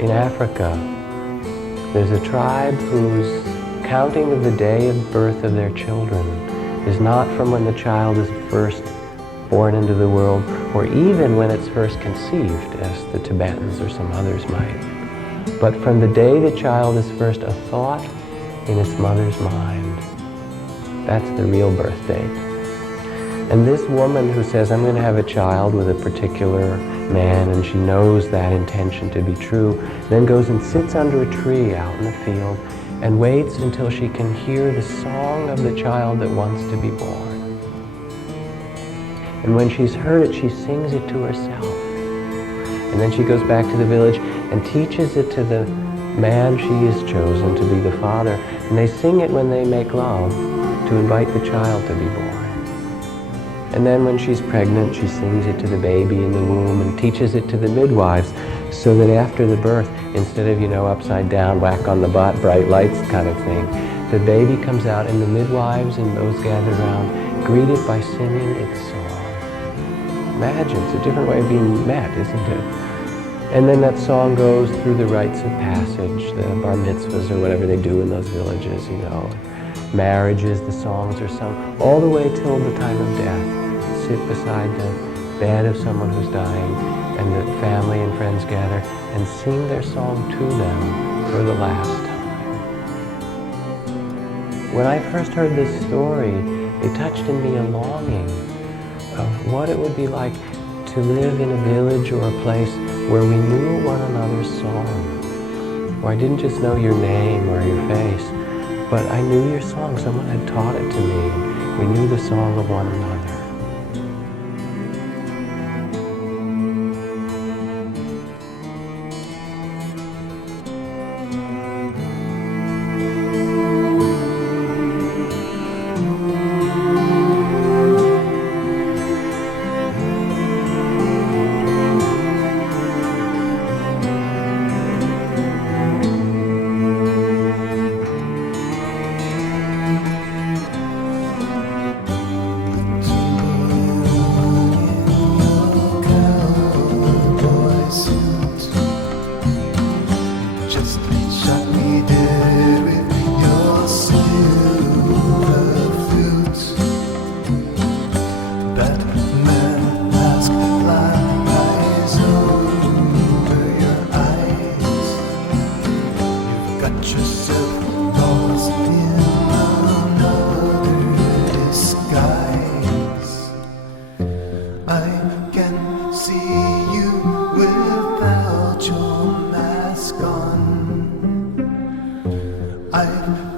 In Africa, there's a tribe whose counting of the day of birth of their children is not from when the child is first born into the world, or even when it's first conceived, as the Tibetans or some others might, but from the day the child is first a thought in its mother's mind. That's the real birth date. And this woman who says, I'm going to have a child with a particular man, and she knows that intention to be true, then goes and sits under a tree out in the field and waits until she can hear the song of the child that wants to be born. And when she's heard it, she sings it to herself. And then she goes back to the village and teaches it to the man she has chosen to be the father. And they sing it when they make love to invite the child to be born. And then when she's pregnant, she sings it to the baby in the womb and teaches it to the midwives, so that after the birth, instead of, upside down, whack on the butt, bright lights kind of thing, the baby comes out and the midwives and those gathered around greet it by singing its song. Imagine, it's a different way of being met, isn't it? And then that song goes through the rites of passage, the bar mitzvahs or whatever they do in those villages, Marriages, the songs are sung, all the way till the time of death. Sit beside the bed of someone who's dying, and the family and friends gather and sing their song to them for the last time. When I first heard this story, it touched in me a longing of what it would be like to live in a village or a place where we knew one another's song. Where I didn't just know your name or your face, but I knew your song. Someone had taught it to me. We knew the song of one another. I've